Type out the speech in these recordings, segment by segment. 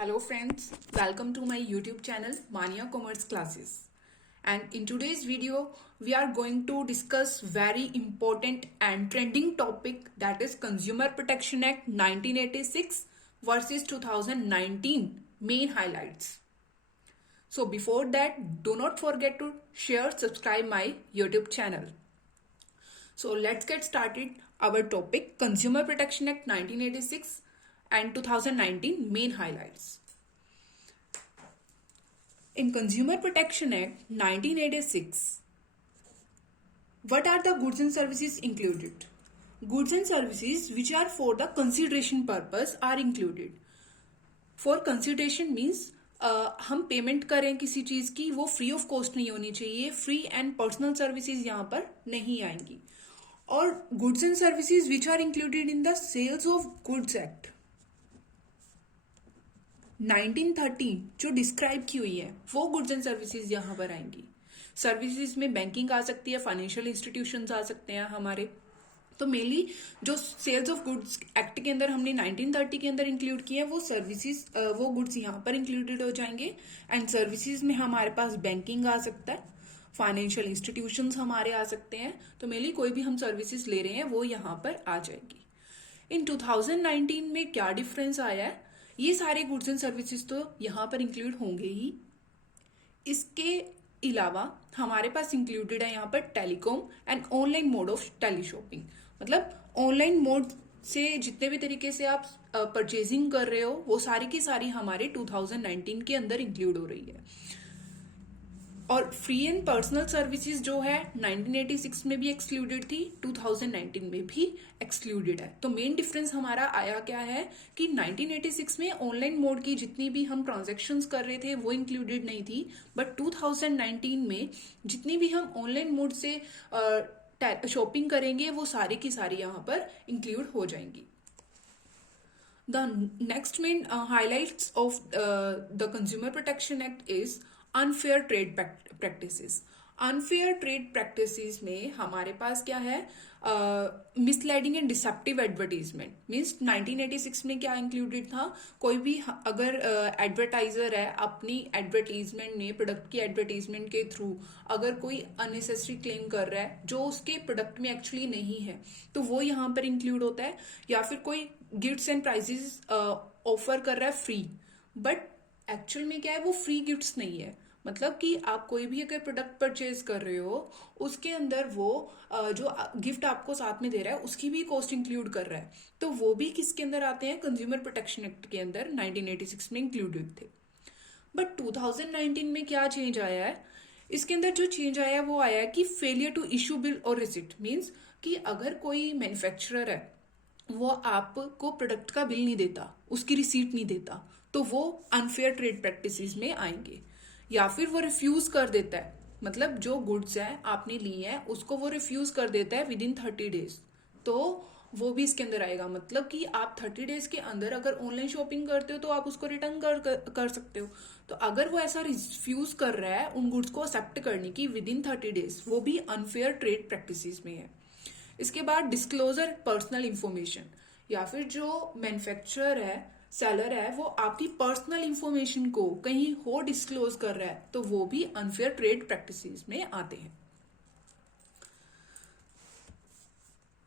Hello friends, welcome to my YouTube channel Mania Commerce Classes. And in today's video, we are going to discuss very important and trending topic, that is Consumer Protection Act 1986 versus 2019 main highlights. So before that, do not forget to share, subscribe my YouTube channel. So let's get started. Our topic, Consumer Protection Act 1986 and 2019 main highlights. In Consumer Protection Act 1986, what are the goods and services included? Goods and services which are for the consideration purpose are included. For consideration means हम payment करें किसी चीज़ की, वो free of cost नहीं होनी चाहिए. Free and personal services यहाँ पर नहीं आएंगी. और goods and services which are included in the sales of goods act 1913 जो डिस्क्राइब की हुई है, वो गुड्स एंड सर्विसेज यहाँ पर आएंगी. सर्विसेज में बैंकिंग आ सकती है, फाइनेंशियल इंस्टीट्यूशंस आ सकते हैं हमारे. तो मेनली जो सेल्स ऑफ गुड्स एक्ट के अंदर हमने 1930 के अंदर इंक्लूड किए हैं, वो सर्विसेज वो गुड्स यहाँ पर इंक्लूडेड हो जाएंगे. एंड सर्विसेज में हमारे पास बैंकिंग आ सकता है, फाइनेंशियल इंस्टीट्यूशंस हमारे आ सकते हैं. तो मेनली कोई भी हम सर्विसेज ले रहे हैं वो यहाँ पर आ जाएगी. इन 2019 में क्या डिफरेंस आया है, ये सारे गुड्स एंड सर्विसेज तो यहाँ पर इंक्लूड होंगे ही. इसके अलावा हमारे पास इंक्लूडेड है यहाँ पर telecom and online mode of teleshopping. मतलब ऑनलाइन मोड से जितने भी तरीके से आप परचेजिंग कर रहे हो, वो सारी की सारी हमारे 2019 के अंदर इंक्लूड हो रही है. और फ्री एंड पर्सनल सर्विसेज जो है 1986 में भी एक्सक्लूडेड थी, 2019 में भी एक्सक्लूडेड है. तो मेन डिफरेंस हमारा आया क्या है कि 1986 में ऑनलाइन मोड की जितनी भी हम ट्रांजैक्शंस कर रहे थे वो इंक्लूडेड नहीं थी. बट 2019 में जितनी भी हम ऑनलाइन मोड से शॉपिंग करेंगे वो सारी की सारी यहाँ पर इंक्लूड हो जाएंगी. The next main highlights of the Consumer Protection Act is unfair trade practices. Unfair trade practices में हमारे पास क्या है, misleading and deceptive advertisement. Means 1986 में क्या इंक्लूडेड था, कोई भी अगर एडवर्टाइजर है अपनी एडवर्टीजमेंट में, प्रोडक्ट की एडवर्टीजमेंट के थ्रू अगर कोई अननेसेसरी क्लेम कर रहा है जो उसके प्रोडक्ट में एक्चुअली नहीं है, तो वो यहाँ पर इंक्लूड होता है. या फिर कोई गिफ्ट्स एंड प्राइजेस ऑफर कर रहा है फ्री, बट एक्चुअल में क्या है, वो फ्री गिफ्ट्स नहीं है. मतलब कि आप कोई भी अगर प्रोडक्ट परचेज कर रहे हो, उसके अंदर वो जो गिफ्ट आपको साथ में दे रहा है उसकी भी कॉस्ट इंक्लूड कर रहा है. तो वो भी किसके अंदर आते हैं, कंज्यूमर प्रोटेक्शन एक्ट के अंदर 1986 में इंक्लूडेड थे. बट 2019 में क्या चेंज आया है, इसके अंदर जो चेंज आया है वो आया है कि फेलियर टू इशू बिल और रिसिप्ट. मीन्स कि अगर कोई मैन्युफैक्चरर है, वो आपको प्रोडक्ट का बिल नहीं देता, उसकी रिसीट नहीं देता, तो वो अनफेयर ट्रेड प्रैक्टिसेस में आएंगे. या फिर वो रिफ्यूज कर देता है, मतलब जो गुड्स है आपने ली है उसको वो रिफ्यूज कर देता है विद इन 30 डेज, तो वो भी इसके अंदर आएगा. मतलब कि आप 30 डेज के अंदर अगर ऑनलाइन शॉपिंग करते हो तो आप उसको रिटर्न कर सकते हो. तो अगर वो ऐसा रिफ्यूज कर रहा है उन गुड्स को एक्सेप्ट करने की विद इन 30 डेज, वो भी अनफेयर ट्रेड प्रैक्टिसेस में है. इसके बाद डिस्क्लोजर पर्सनल इंफॉर्मेशन, या फिर जो मैन्युफैक्चरर है, सेलर है, वो आपकी पर्सनल इंफॉर्मेशन को कहीं हो डिस्क्लोज कर रहा है, तो वो भी अनफेयर ट्रेड प्रैक्टिसेस में आते हैं.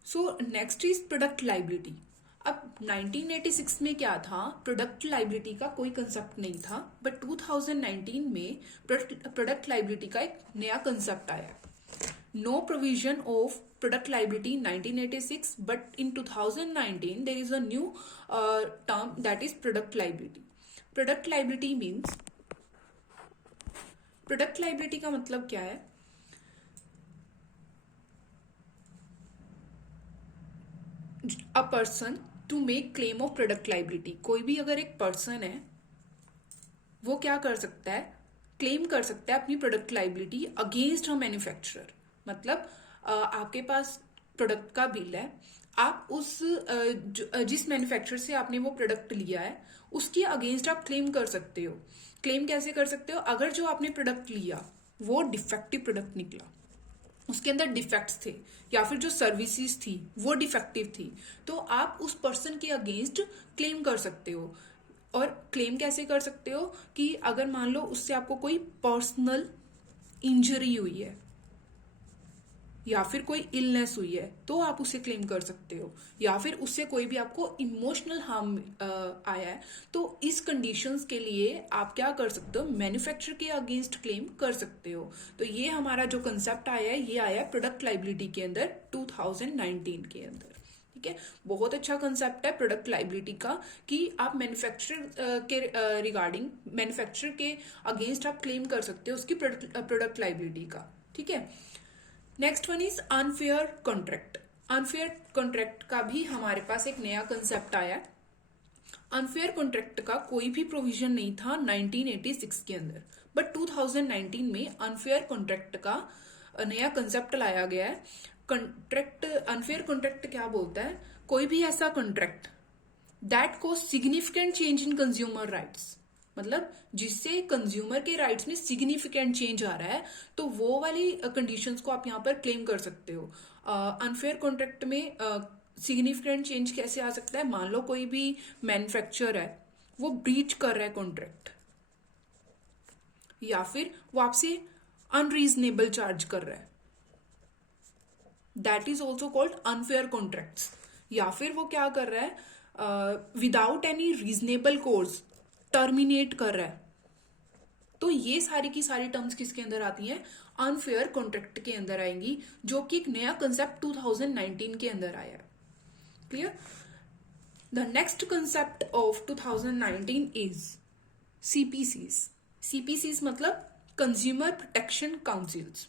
So next is product liability. अब 1986 में क्या था, प्रोडक्ट लाइबिलिटी का कोई कंसेप्ट नहीं था, बट 2019 में प्रोडक्ट लाइबिलिटी का एक नया कंसेप्ट आया. No provision of product liability in 1986, but in 2019 there is a new term, that is product liability. Product liability means, product liability का मतलब क्या है, a person to make claim of product liability. कोई भी अगर एक person है वो क्या कर सकता है, क्लेम कर सकता है अपनी product liability against a manufacturer. मतलब आपके पास प्रोडक्ट का बिल है, आप उस जिस मैन्युफैक्चरर से आपने वो प्रोडक्ट लिया है उसके अगेंस्ट आप क्लेम कर सकते हो. क्लेम कैसे कर सकते हो, अगर जो आपने प्रोडक्ट लिया वो डिफेक्टिव प्रोडक्ट निकला, उसके अंदर डिफेक्ट्स थे, या फिर जो सर्विसेज थी वो डिफेक्टिव थी, तो आप उस पर्सन के अगेंस्ट क्लेम कर सकते हो. और क्लेम कैसे कर सकते हो कि अगर मान लो उससे आपको कोई पर्सनल इंजरी हुई है या फिर कोई इलनेस हुई है तो आप उसे क्लेम कर सकते हो, या फिर उससे कोई भी आपको इमोशनल हार्म आया है तो इस कंडीशंस के लिए आप क्या कर सकते हो, मैन्युफैक्चरर के अगेंस्ट क्लेम कर सकते हो। तो ये हमारा जो कंसेप्ट आया है ये आया है प्रोडक्ट लाइबिलिटी के अंदर 2019 के अंदर। ठीक है, बहुत अच्छा कंसेप्ट है प्रोडक्ट लाइबिलिटी का कि आप मैन्युफैक्चरर के रिगार्डिंग मैन्युफैक्चरर के अगेंस्ट आप क्लेम कर सकते हो उसकी प्रोडक्ट लाइबिलिटी का। ठीक है, next one is unfair contract. Unfair contract का भी हमारे पास एक नया कंसेप्ट आया है। अनफेयर कॉन्ट्रैक्ट का कोई भी प्रोविजन नहीं था 1986 के अंदर, बट 2019 में अनफेयर कॉन्ट्रैक्ट का नया कंसेप्ट लाया गया है। कॉन्ट्रैक्ट, अनफेयर कॉन्ट्रैक्ट क्या बोलता है, कोई भी ऐसा कॉन्ट्रैक्ट दैट को significant change in consumer rights, मतलब जिससे कंज्यूमर के राइट्स में सिग्निफिकेंट चेंज आ रहा है तो वो वाली कंडीशंस को आप यहाँ पर क्लेम कर सकते हो। अनफेयर कॉन्ट्रैक्ट में सिग्निफिकेंट चेंज कैसे आ सकता है, मान लो कोई भी मैन्युफैक्चरर है वो ब्रीच कर रहा है कॉन्ट्रैक्ट, या फिर वो आपसे अनरीजनेबल चार्ज कर रहा है, that is also called unfair contracts. या फिर वो क्या कर रहा है, without any reasonable course terminate कर रहा है, तो ये सारी की सारी टर्म्स किसके अंदर आती हैं, अनफेयर कॉन्ट्रैक्ट के अंदर आएंगी, जो कि एक नया कंसेप्ट 2019 के अंदर आया है। Clear. The next concept of 2019 is CPCs. CPCs मतलब कंज्यूमर प्रोटेक्शन काउंसिल्स।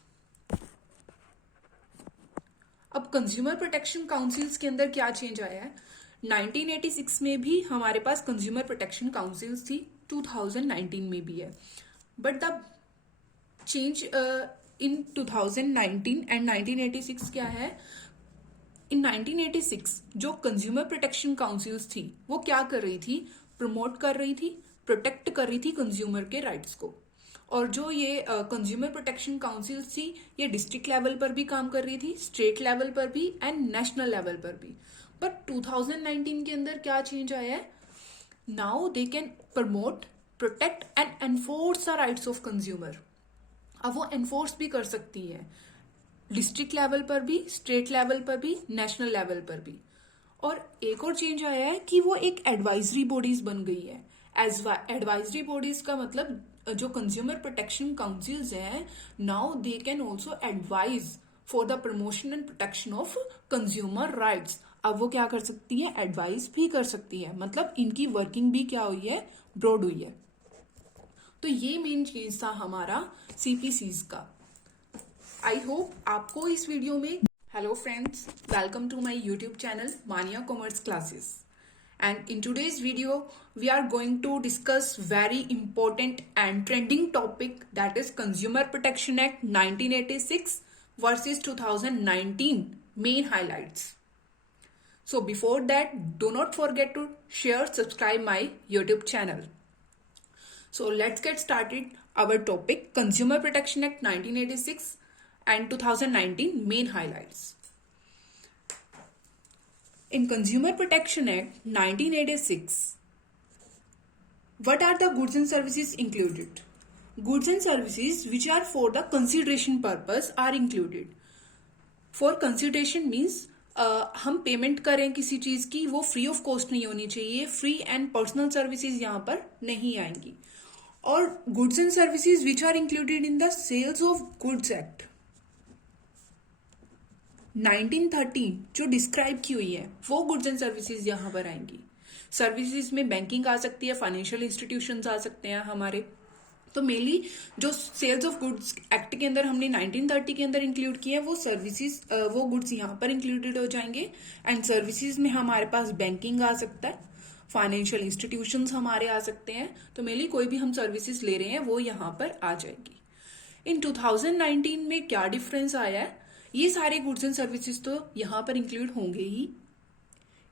अब कंज्यूमर प्रोटेक्शन काउंसिल्स के अंदर क्या चेंज आया है, 1986 में भी हमारे पास कंज्यूमर प्रोटेक्शन काउंसिल्स थी, 2019 में भी है, but the change in 2019 and 1986 क्या है। इन 1986 जो कंज्यूमर प्रोटेक्शन काउंसिल्स थी वो क्या कर रही थी, प्रमोट कर रही थी, प्रोटेक्ट कर रही थी कंज्यूमर के राइट्स को। और जो ये कंज्यूमर प्रोटेक्शन काउंसिल्स थी ये डिस्ट्रिक्ट लेवल पर भी काम कर रही थी, स्टेट लेवल पर भी एंड नेशनल लेवल पर भी। बट 2019 के अंदर क्या चेंज आया है, now they can promote, protect and enforce the rights of consumer. अब वो एनफोर्स भी कर सकती है डिस्ट्रिक्ट लेवल पर भी, स्टेट लेवल पर भी, नेशनल लेवल पर भी। और एक और चेंज आया है कि वो एक एडवाइजरी बॉडीज बन गई है। एज एडवाइजरी बॉडीज का मतलब जो कंज्यूमर प्रोटेक्शन काउंसिल्स हैं, now they can also advise for the promotion and protection of consumer rights. अब वो क्या कर सकती है, एडवाइस भी कर सकती है, मतलब इनकी वर्किंग भी क्या हुई है, ब्रॉड हुई है। तो ये मेन चेंज था हमारा सीपीसीज का। आई होप आपको इस वीडियो में, hello friends, welcome to my YouTube channel Mania commerce classes, and in today's video we are going to discuss very important and trending topic, that is Consumer Protection Act 1986 versus 2019 main highlights. So before that, do not forget to share, subscribe my YouTube channel. So let's get started our topic, Consumer Protection Act 1986 and 2019 main highlights. In Consumer Protection Act 1986, what are the goods and services included? Goods and services which are for the consideration purpose are included. For consideration means हम payment करें किसी चीज की, वो free of cost नहीं होनी चाहिए, free and personal services यहाँ पर नहीं आएंगी। और goods and services which are included in the sales of goods act 1913 जो डिस्क्राइब की हुई है वो गुड्स एंड सर्विसेज यहाँ पर आएंगी। सर्विसेज में बैंकिंग आ सकती है, फाइनेंशियल इंस्टीट्यूशंस आ सकते हैं हमारे। तो मेनली जो सेल्स ऑफ गुड्स एक्ट के अंदर हमने 1930 के अंदर इंक्लूड किया है वो सर्विसेज, वो गुड्स यहाँ पर इंक्लूडेड हो जाएंगे। एंड सर्विसेज में हमारे पास बैंकिंग आ सकता है, फाइनेंशियल इंस्टीट्यूशंस हमारे आ सकते हैं। तो मेनली कोई भी हम सर्विसेज ले रहे हैं वो यहाँ पर आ जाएगी। इन 2019 में क्या डिफरेंस आया है, ये सारे गुड्स एंड सर्विसेज तो यहाँ पर इंक्लूड होंगे ही,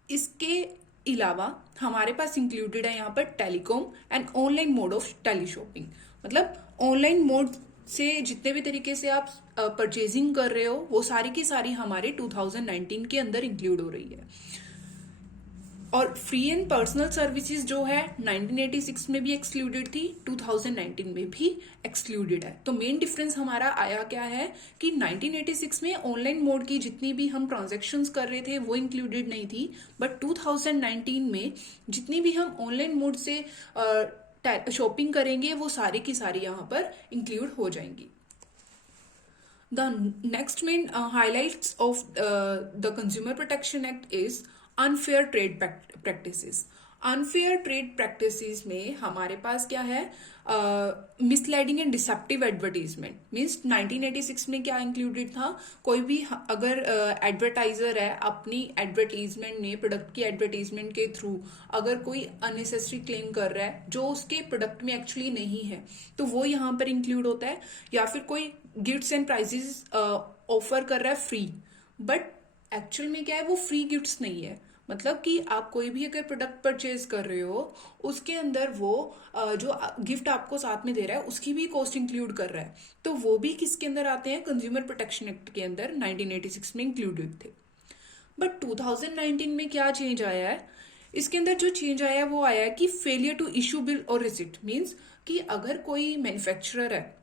इसके अलावा हमारे पास इंक्लूडेड है यहाँ पर telecom and online mode of teleshopping. मतलब ऑनलाइन मोड से जितने भी तरीके से आप परचेजिंग कर रहे हो वो सारी की सारी हमारे 2019 के अंदर इंक्लूड हो रही है। और फ्री एंड पर्सनल सर्विसेज जो है 1986 में भी एक्सक्लूडेड थी, 2019 में भी एक्सक्लूडेड है। तो मेन डिफरेंस हमारा आया क्या है कि 1986 में ऑनलाइन मोड की जितनी भी हम ट्रांजैक्शंस कर रहे थे वो इंक्लूडेड नहीं थी, बट 2019 में जितनी भी हम ऑनलाइन मोड से शॉपिंग करेंगे वो सारी की सारी यहाँ पर इंक्लूड हो जाएंगी। The next main highlights of the Consumer Protection Act is unfair trade practices. Unfair trade practices में हमारे पास क्या है, misleading and deceptive advertisement means 1986 में क्या इंक्लूडेड था, कोई भी अगर एडवर्टाइजर है अपनी एडवर्टीजमेंट में, प्रोडक्ट की एडवर्टीजमेंट के थ्रू अगर कोई अननेसेसरी क्लेम कर रहा है जो उसके प्रोडक्ट में एक्चुअली नहीं है तो वो यहाँ पर इंक्लूड होता है। या फिर कोई गिफ्ट्स एंड प्राइजेस ऑफर कर रहा है फ्री, बट एक्चुअल में क्या है वो फ्री गिफ्ट्स नहीं है, मतलब कि आप कोई भी अगर प्रोडक्ट परचेज कर रहे हो उसके अंदर वो जो गिफ्ट आपको साथ में दे रहा है उसकी भी कॉस्ट इंक्लूड कर रहा है, तो वो भी किसके अंदर आते हैं, कंज्यूमर प्रोटेक्शन एक्ट के अंदर 1986 में इंक्लूडेड थे। बट 2019 में क्या चेंज आया है, इसके अंदर जो चेंज आया है वो आया है कि फेलियर टू इशू बिल और रिसिप्ट मीन्स कि अगर कोई मैन्युफैक्चरर है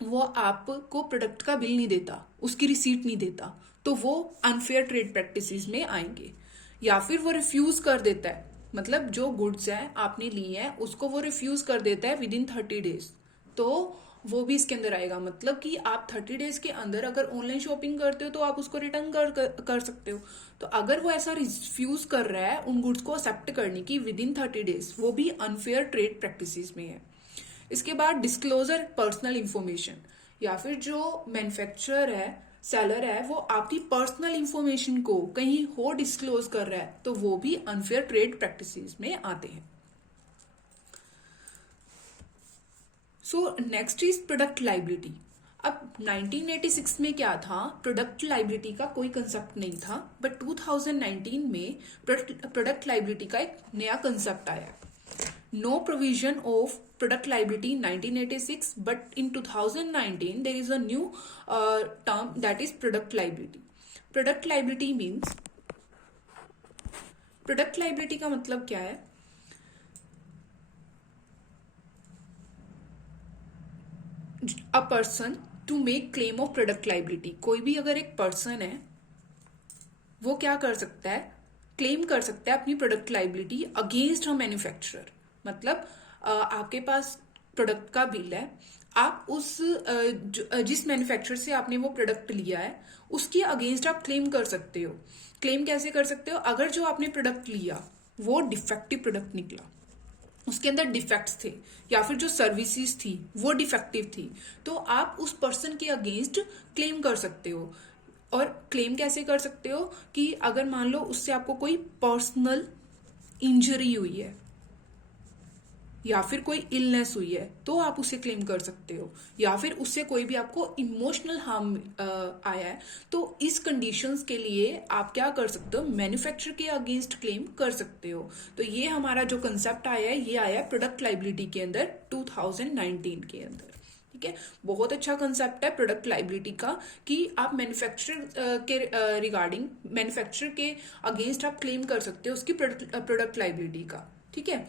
वो आपको प्रोडक्ट का बिल नहीं देता, उसकी रिसीट नहीं देता, तो वो अनफेयर ट्रेड प्रैक्टिसेस में आएंगे। या फिर वो रिफ्यूज कर देता है, मतलब जो गुड्स है आपने ली है उसको वो रिफ्यूज कर देता है विद इन 30 डेज, तो वो भी इसके अंदर आएगा। मतलब कि आप 30 डेज के अंदर अगर ऑनलाइन शॉपिंग करते हो तो आप उसको रिटर्न कर सकते हो। तो अगर वो ऐसा रिफ्यूज कर रहा है उन गुड्स को एक्सेप्ट करने की विद इन 30 डेज, वो भी अनफेयर ट्रेड प्रैक्टिसेस में है। इसके बाद डिस्क्लोजर पर्सनल इंफॉर्मेशन, या फिर जो मैन्युफैक्चरर है, सेलर है, वो आपकी पर्सनल इंफॉर्मेशन को कहीं हो डिस्क्लोज कर रहा है तो वो भी अनफेयर ट्रेड प्रैक्टिसेस में आते हैं। So next is product liability. अब 1986 में क्या था, प्रोडक्ट लाइबिलिटी का कोई कंसेप्ट नहीं था, बट 2019 में प्रोडक्ट लाइबिलिटी का एक नया कंसेप्ट आया। No provision of product liability in 1986, but in 2019 there is a new term that is product liability. Product liability means, product liability का मतलब क्या है, a person to make claim of product liability। कोई भी अगर एक person है वो क्या कर सकता है, क्लेम कर सकता है अपनी product liability against a manufacturer. मतलब आपके पास प्रोडक्ट का बिल है, आप उस जिस मैन्युफैक्चरर से आपने वो प्रोडक्ट लिया है उसके अगेंस्ट आप क्लेम कर सकते हो। क्लेम कैसे कर सकते हो, अगर जो आपने प्रोडक्ट लिया वो डिफेक्टिव प्रोडक्ट निकला, उसके अंदर डिफेक्ट्स थे, या फिर जो सर्विसेज थी वो डिफेक्टिव थी, तो आप उस पर्सन के अगेंस्ट क्लेम कर सकते हो। और क्लेम कैसे कर सकते हो कि अगर मान लो उससे आपको कोई पर्सनल इंजरी हुई है या फिर कोई इलनेस हुई है तो आप उसे क्लेम कर सकते हो, या फिर उससे कोई भी आपको इमोशनल हार्म आया है तो इस कंडीशंस के लिए आप क्या कर सकते हो, मैन्युफैक्चरर के अगेंस्ट क्लेम कर सकते हो। तो ये हमारा जो कंसेप्ट आया है ये आया प्रोडक्ट लाइबिलिटी के अंदर 2019 के अंदर। ठीक है, बहुत अच्छा कंसेप्ट है प्रोडक्ट लाइबिलिटी का कि आप मैन्युफैक्चरर के रिगार्डिंग मैन्युफैक्चरर के अगेंस्ट आप क्लेम कर सकते हो उसकी प्रोडक्ट लाइबिलिटी का। ठीक है,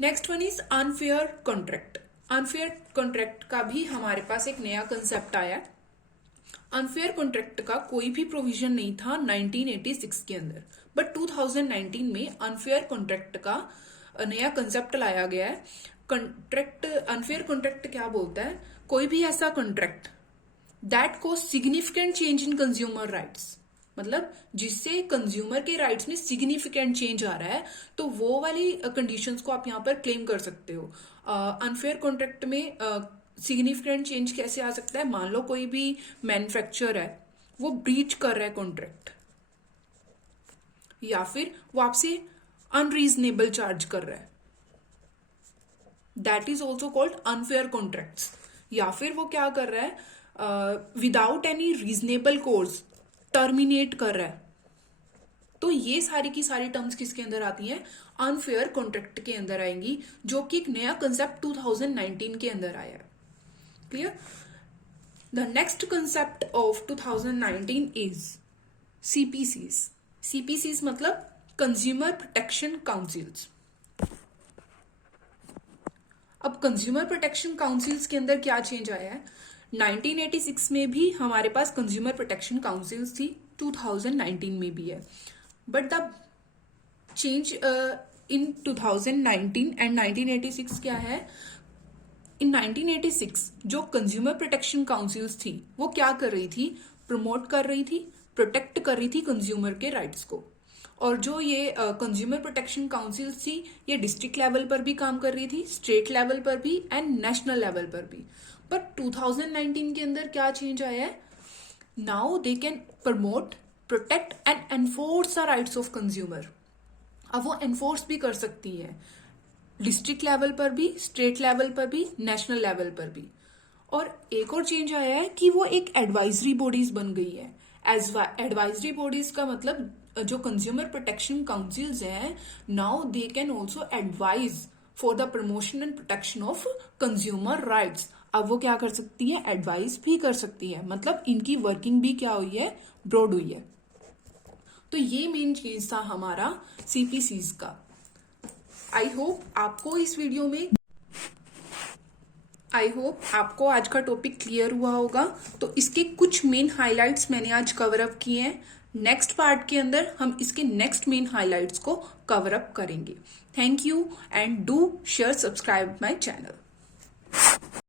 next one is unfair contract. Unfair contract का भी हमारे पास एक नया कंसेप्ट आया। अनफेयर कॉन्ट्रैक्ट का कोई भी प्रोविजन नहीं था 1986 के अंदर, बट 2019 में अनफेयर कॉन्ट्रैक्ट का नया कंसेप्ट लाया गया है। कॉन्ट्रैक्ट, अनफेयर कॉन्ट्रैक्ट क्या बोलता है, कोई भी ऐसा कॉन्ट्रैक्ट दैट को significant change in consumer rights, मतलब जिससे कंज्यूमर के राइट्स में सिग्निफिकेंट चेंज आ रहा है तो वो वाली कंडीशंस को आप यहाँ पर क्लेम कर सकते हो। अनफेयर कॉन्ट्रैक्ट में सिग्निफिकेंट चेंज कैसे आ सकता है, मान लो कोई भी मैन्युफैक्चरर है वो ब्रीच कर रहा है कॉन्ट्रैक्ट, या फिर वो आपसे अनरीजनेबल चार्ज कर रहा है, that is also called unfair contracts. या फिर वो क्या कर रहा है, without any reasonable course terminate कर रहा है, तो ये सारी की सारी टर्म्स किसके अंदर आती हैं, अनफेयर कॉन्ट्रैक्ट के अंदर आएंगी, जो कि एक नया कंसेप्ट 2019 के अंदर आया है। Clear, the next concept of 2019 is CPCs. CPCs मतलब कंज्यूमर प्रोटेक्शन काउंसिल्स। अब कंज्यूमर प्रोटेक्शन काउंसिल्स के अंदर क्या चेंज आया है? 1986 में भी हमारे पास कंज्यूमर प्रोटेक्शन काउंसिल्स थी, 2019 में भी है, but the change in 2019 and 1986 क्या है? इन 1986 जो कंज्यूमर प्रोटेक्शन काउंसिल्स थी वो क्या कर रही थी? प्रमोट कर रही थी, प्रोटेक्ट कर रही थी कंज्यूमर के राइट्स को। और जो ये कंज्यूमर प्रोटेक्शन काउंसिल्स थी ये डिस्ट्रिक्ट लेवल पर भी काम कर रही थी, स्टेट लेवल पर भी एंड नेशनल लेवल पर भी। बट 2019 के अंदर क्या चेंज आया है? Now they can promote, protect and enforce the rights of consumer. अब वो एनफोर्स भी कर सकती है डिस्ट्रिक्ट लेवल पर भी, स्टेट लेवल पर भी, नेशनल लेवल पर भी। और एक और चेंज आया है कि वो एक एडवाइजरी बॉडीज बन गई है। एज एडवाइजरी बॉडीज का मतलब जो कंज्यूमर प्रोटेक्शन काउंसिल्स हैं, now they can also advise for the promotion and protection of consumer rights. अब वो क्या कर सकती है? एडवाइस भी कर सकती है, मतलब इनकी वर्किंग भी क्या हुई है? ब्रॉड हुई है। तो ये मेन चेंज था हमारा सीपीसीज का। आई होप आपको आज का टॉपिक क्लियर हुआ होगा। तो इसके कुछ मेन हाइलाइट्स मैंने आज कवर अप किए हैं। नेक्स्ट पार्ट के अंदर हम इसके नेक्स्ट मेन हाइलाइट्स को कवर अप करेंगे। Thank you and do share, subscribe my channel.